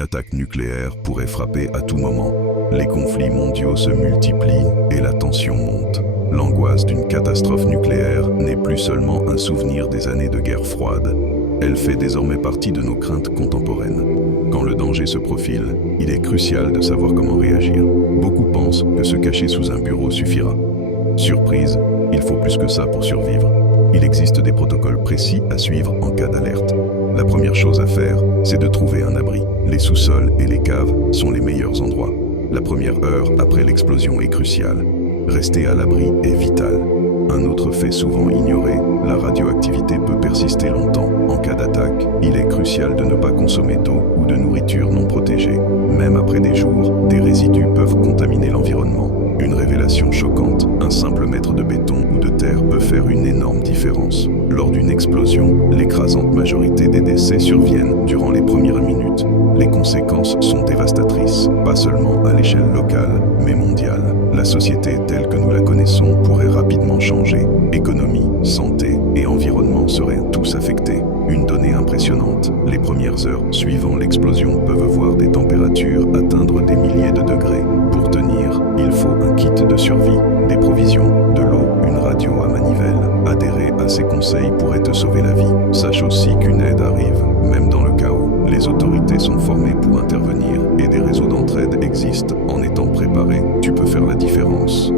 Une attaque nucléaire pourrait frapper à tout moment. Les conflits mondiaux se multiplient et la tension monte. L'angoisse d'une catastrophe nucléaire n'est plus seulement un souvenir des années de guerre froide. Elle fait désormais partie de nos craintes contemporaines. Quand le danger se profile, il est crucial de savoir comment réagir. Beaucoup pensent que se cacher sous un bureau suffira. Surprise, il faut plus que ça pour survivre. Il existe des protocoles précis à suivre en cas d'alerte. La première chose à faire, c'est de trouver un abri. Les sous-sols et les caves sont les meilleurs endroits. La première heure après l'explosion est cruciale. Rester à l'abri est vital. Un autre fait souvent ignoré, la radioactivité peut persister longtemps. En cas d'attaque, il est crucial de ne pas consommer d'eau ou de nourriture non protégée. Même après des jours, des résidus peuvent contaminer l'environnement. Une révélation choquante, un simple mètre de béton ou de terre peut faire une énorme différence. Lors d'une explosion, l'écrasante majorité des décès surviennent durant les premières minutes. Les conséquences sont dévastatrices, pas seulement à l'échelle locale, mais mondiale. La société telle que nous la connaissons pourrait rapidement changer. Économie, santé et environnement seraient tous affectés. Une donnée impressionnante, les premières heures suivant l'explosion peuvent voir des températures atteindre des milliers de degrés. Pour tenir, il faut un kit de survie, des provisions, de l'eau, une radio à manivelle. Adhérer à ces conseils pourrait te sauver la vie. Sache aussi qu'une aide arrive, même dans le chaos. Les autorités sont formées pour intervenir et des réseaux d'entraide existent. En étant préparé, tu peux faire la différence.